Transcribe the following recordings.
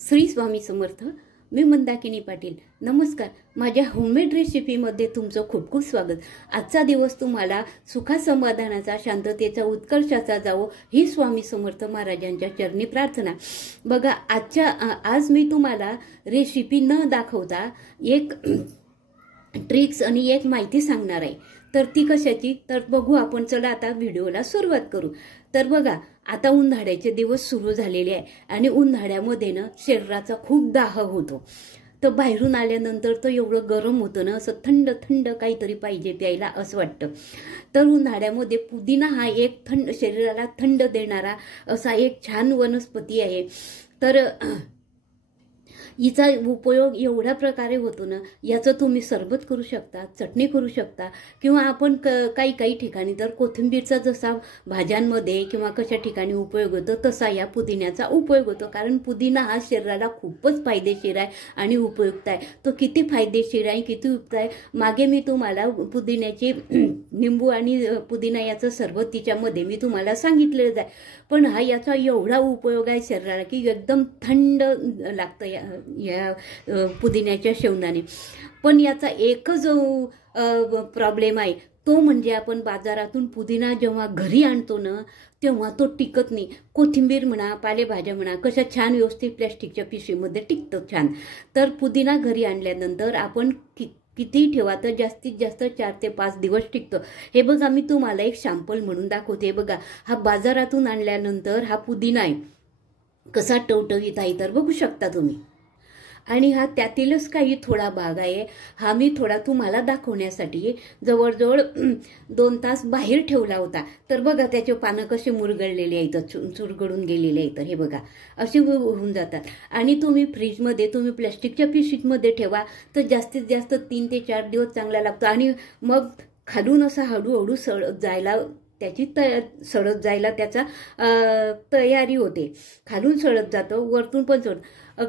श्री स्वामी समर्थ। मी मंदाकिनी पाटील। नमस्कार। माझ्या होममेड रेसिपीमध्ये तुमचं खूप खूप स्वागत। आजचा दिवस तुम्हाला सुखासमाधानाचा, शांततेचा, उत्कर्षाचा जावो ही स्वामी समर्थ महाराजांच्या चरणी प्रार्थना। बघा, आज मी तुम्हाला रेसिपी न दाखवता एक ट्रिक्स आणि एक माहिती सांगणार आहे। तर ती कशाची तर बघू आपण। चला आता व्हिडिओला सुरुवात करू। तर बघा, आता उन्हाळ्याचे दिवस सुरू झालेले आहे आणि उन्हाळ्यामध्ये ना शरीराचा खूप दाह होतो। तर बाहेरून आल्यानंतर तो एवढं गरम होतं ना, असं थंड थंड काहीतरी पाहिजे प्यायला असं वाटतं। तर उन्हाळ्यामध्ये पुदिना हा एक शरीराला थंड देणारा असा एक छान वनस्पती आहे। तर हिचा उपयोग एवढ्या प्रकारे होतो ना, याचं तुम्ही सरबत करू शकता, चटणी करू शकता, किंवा आपण काही ठिकाणी तर कोथिंबीरचा जसा भाज्यांमध्ये किंवा कशा ठिकाणी उपयोग होतो तसा या पुदिन्याचा उपयोग होतो। कारण पुदिना हा शरीराला खूपच फायदेशीर आहे आणि उपयुक्त आहे। तो किती फायदेशीर आहे, किती उपयुक्त आहे, मागे मी तुम्हाला पुदिन्याचे निंबू आणि पुदिना याचं सरबत तिच्यामध्ये मी तुम्हाला सांगितलेलं आहे। पण हा याचा एवढा उपयोग आहे शरीराला की एकदम थंड लागतं या पुदिन्याच्या सेवनाने। पण याचा एकच प्रॉब्लेम आहे, तो म्हणजे आपण बाजारातून पुदिना जेव्हा घरी आणतो ना तेव्हा तो टिकत नाही। कोथिंबीर म्हणा, पालेभाज्या म्हणा, कशा छान व्यवस्थित प्लॅस्टिकच्या पिशवीमध्ये टिकतं छान। तर पुदिना घरी आणल्यानंतर आपण किती ठेवा तर जास्तीत जास्त 4 ते 5 दिवस टिकतो। हे बघा, मी तुम्हाला एक सॅम्पल म्हणून दाखवते। बघा, हा बाजारातून आणल्यानंतर हा पुदिना आहे, कसा टवटवीत आहे तर बघू शकता तुम्ही। आणि हा त्यातीलच काही थोडा भाग आहे, हा मी थोडा तुम्हाला दाखवण्यासाठी जवळजवळ 2 तास बाहेर ठेवला होता। तर बघा त्याचे पानं कसे मुरगळलेले आहेत, चुरगळून गेलेले आहेत। तर हे बघा असे होऊन जातात। आणि तुम्ही फ्रीजमध्ये, तुम्ही प्लॅस्टिकच्या पिशवीमध्ये ठेवा तर जास्तीत जास्त 3 ते 4 दिवस चांगला लागतो। आणि मग खालून असा हळूहळू सडत जायला त्याचा तयारी होते। खालून सडत जातो, वरतून पण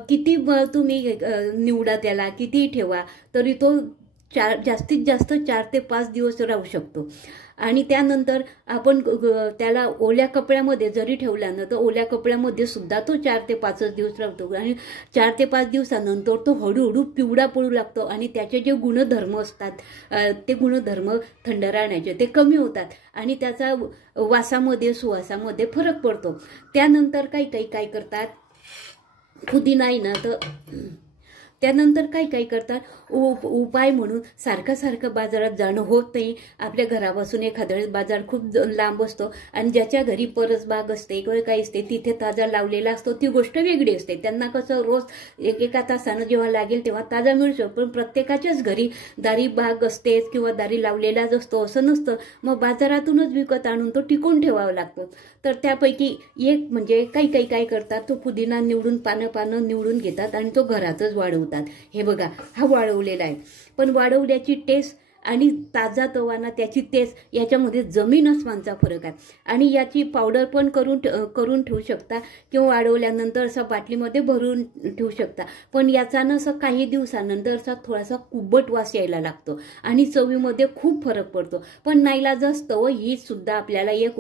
किती तुम्ही निवडा त्याला, किती ठेवा तरी तो जास्तीत जास्त 4 ते 5 दिवस राहू शकतो। आणि त्यानंतर आपण त्याला ओल्या कपड्यामध्ये जरी ठेवला ना तर ओल्या कपड्यामध्ये सुद्धा तो 4 ते 5 दिवस राहतो। आणि 4 ते 5 दिवसानंतर तो हळूहळू पिवळा पडू लागतो आणि त्याचे जे गुणधर्म असतात ते गुणधर्म थंड राहण्याचे ते कमी होतात आणि त्याचा वासामध्ये, सुवासामध्ये फरक पडतो। त्यानंतर काय करतात, पुदिना आहे ना तर त्यानंतर काय करतात उपाय म्हणून सारखं बाजारात जाणं होत नाही। आपल्या घरापासून एखाद्या वेळेस बाजार खूप लांब असतो आणि ज्याच्या घरी परसबाग असते किंवा काही असते तिथे ताजा लावलेला असतो ती गोष्ट वेगळी असते। त्यांना कसं रोज एका तासानं जेव्हा लागेल तेव्हा ताजा मिळू शकतो। पण प्रत्येकाच्याच घरी दारी बाग असतेच किंवा दारी लावलेलाच असतो असं नसतं। मग बाजारातूनच विकत आणून तो टिकून ठेवावा लागतो। तर त्यापैकी एक म्हणजे काय करतात, तो पुदिना निवडून पानं निवडून घेतात आणि तो घरातच वाढवतात। हे बघा, हा वाळवलेला आहे, पण वाळवल्याची टेस्ट आणि ताजा तवाना त्याची टेस्ट याच्यामध्ये जमीन आसमानचा फरक आहे। आणि याची पावडर पण करून ठेवू शकता किंवा वाळवल्यानंतर असं बाटलीमध्ये भरून ठेवू शकता। पण याचा ना असं काही दिवसानंतर असा थोडासा कुबट वास यायला लागतो आणि चवीमध्ये खूप फरक पडतो। पण नाईलाजास्तव ही सुद्धा आपल्याला एक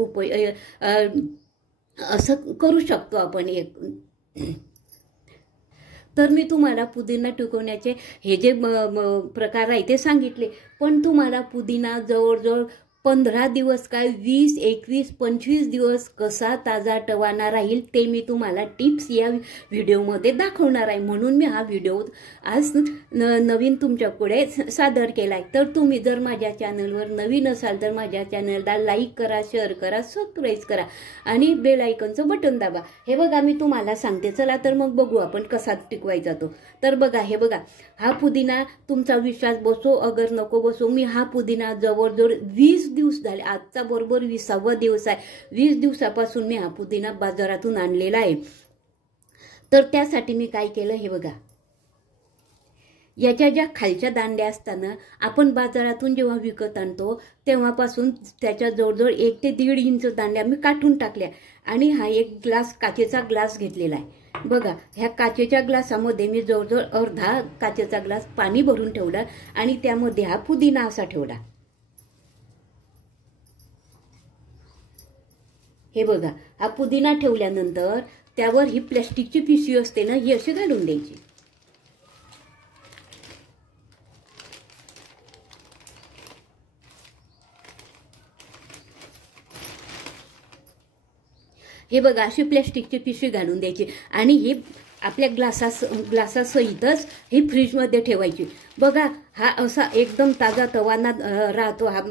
असं करू शकतो आपण एक। तर मी तुम्हाला पुदिना टिकवण्याचे हे जे प्रकार आहे ते सांगितले, पण तुम्हाला पुदिना जवळजवळ 15 दिवस काय 20, 21, 25 दिवस कसा ताजा टवाना राहील ते मी तुम्हाला टिप्स या व्हिडिओमध्ये दाखवणार आहे। म्हणून मी हा व्हिडिओ आज नवीन तुमच्यापुढे सादर केला आहे। तर तुम्ही जर माझ्या चॅनलवर नवीन असाल तर माझ्या चॅनलला लाईक करा, शेअर करा, सबस्क्राईब करा आणि बेल आयकॉनचं बटन दाबा। हे बघा, मी तुम्हाला सांगते। चला तर मग बघू आपण कसा टिकवायचा तो। तर बघा, हे बघा, हा पुदिना तुमचा विश्वास बसो अगर नको बसो, मी हा पुदिना जवळजवळ 20 दिवस झाले, आजचा बरोबर 20वा दिवस आहे। 20 दिवसापासून मी हा पुदिना बाजारातून आणलेला आहे। तर त्यासाठी मी काय केलं, हे बघा, याच्या ज्या खालच्या दांड्या असताना आपण बाजारातून जेव्हा विकत आणतो तेव्हापासून त्याच्या जवळजवळ 1 ते 1.5 इंच दांड्या मी काढून टाकल्या आणि हा एक ग्लास, काचेचा ग्लास घेतलेला आहे। बघा, ह्या काचेच्या ग्लासामध्ये मी जवळजवळ अर्धा काचेचा ग्लास पाणी भरून ठेवला आणि त्यामध्ये हा पुदिना असा ठेवला। हे बघा, हा पुदिना ठेवल्यानंतर त्यावर ही प्लॅस्टिकची पिशवी असते ना, ही अशी घालून द्यायची. हे बघा, अशी प्लॅस्टिकची पिशवी घालून द्यायची आणि ही आपल्या ग्लासासहितच ही फ्रीजमध्ये ठेवायची. बघा, हा असा एकदम ताजा तवाना राहतो हा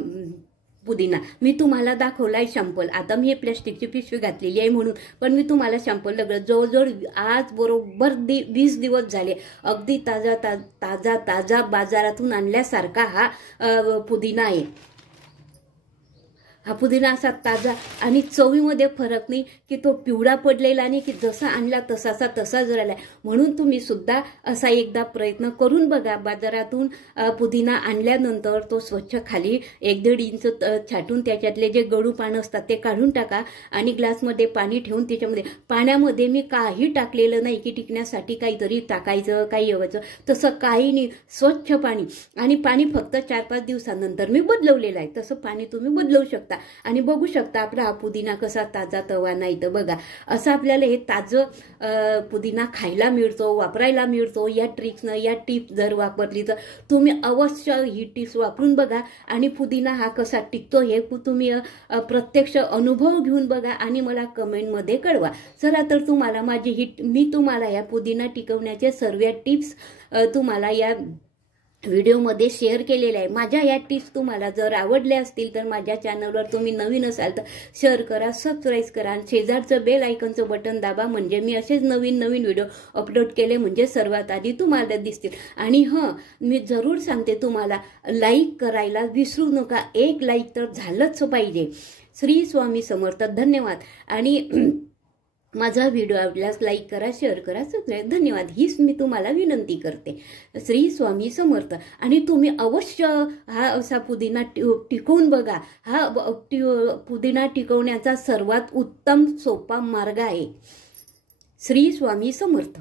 पुदिना. मी तुम्हाला दाखवलाय शॅम्पल. आता मी हे प्लॅस्टिकची पिशवी घातलेली आहे म्हणून, पण मी तुम्हाला शॅम्पल लागलं. जवळजवळ आज बरोबर 20 दिवस झाले. अगदी ताजा बाजारातून आणल्यासारखा हा पुदिना आहे. हा पुदिना असा ताजा आणि चवीमध्ये फरक नाही की तो पिवळा पडलेला नाही की जसा आणला तसाच राहिला. म्हणून तुम्ही सुद्धा असा एकदा प्रयत्न करून बघा. बाजारातून पुदिना आणल्यानंतर तो स्वच्छ खाली 1-1.5 इंच छाटून त्याच्यातले जे गळू पानं असतात ते काढून टाका आणि ग्लासमध्ये पाणी ठेवून त्याच्यामध्ये, पाण्यामध्ये मी काही टाकलेलं नाही की टिकण्यासाठी काहीतरी टाकायचं काही हवंचं, तसं काही नाही. स्वच्छ पाणी, आणि पाणी फक्त 4-5 दिवसानंतर मी बदलवलेलं आहे. तसं पाणी तुम्ही बदलवू शकता आणि बघू शकता आपला हा पुदिना कसा ताजा तवा नाही. तर बघा, असं आपल्याला हे ताजं पुदिना खायला मिळतो, वापरायला मिळतो. या ट्रिक्सनं, या टिप्स जर वापरली तर तुम्ही अवश्य ही टिप्स वापरून बघा आणि पुदिना हा कसा टिकतो हे तुम्ही प्रत्यक्ष अनुभव घेऊन बघा आणि मला कमेंटमध्ये कळवा. चला तर तुम्हाला मी तुम्हाला या पुदिना टिकवण्याचे सर्व टिप्स तुम्हाला या व्हिडिओमध्ये शेअर केलेला आहे. माझ्या या टिप्स तुम्हाला जर आवडल्या असतील तर माझ्या चॅनलवर तुम्ही नवीन असाल तर शेअर करा, सबस्क्राईब करा आणि शेजारचं बेल आयकॉनचं बटन दाबा. म्हणजे मी असेच नवीन व्हिडिओ अपलोड केले म्हणजे सर्वात आधी तुम्हाला दिसतील. आणि मी जरूर सांगते तुम्हाला, लाईक करायला विसरू नका. 1 लाईक तर झालंच पाहिजे. श्री स्वामी समर्थ. धन्यवाद. आणि माझा व्हिडिओ आवडल्यास लाईक करा, शेअर करा, सबस्क्राईब. धन्यवाद हीच मी तुम्हाला विनंती करते. श्री स्वामी समर्थ. आणि तुम्ही अवश्य हा असा पुदिना टिकवून बघा. हा पुदिना टिकवण्याचा सर्वात उत्तम सोपा मार्ग आहे. श्री स्वामी समर्थ.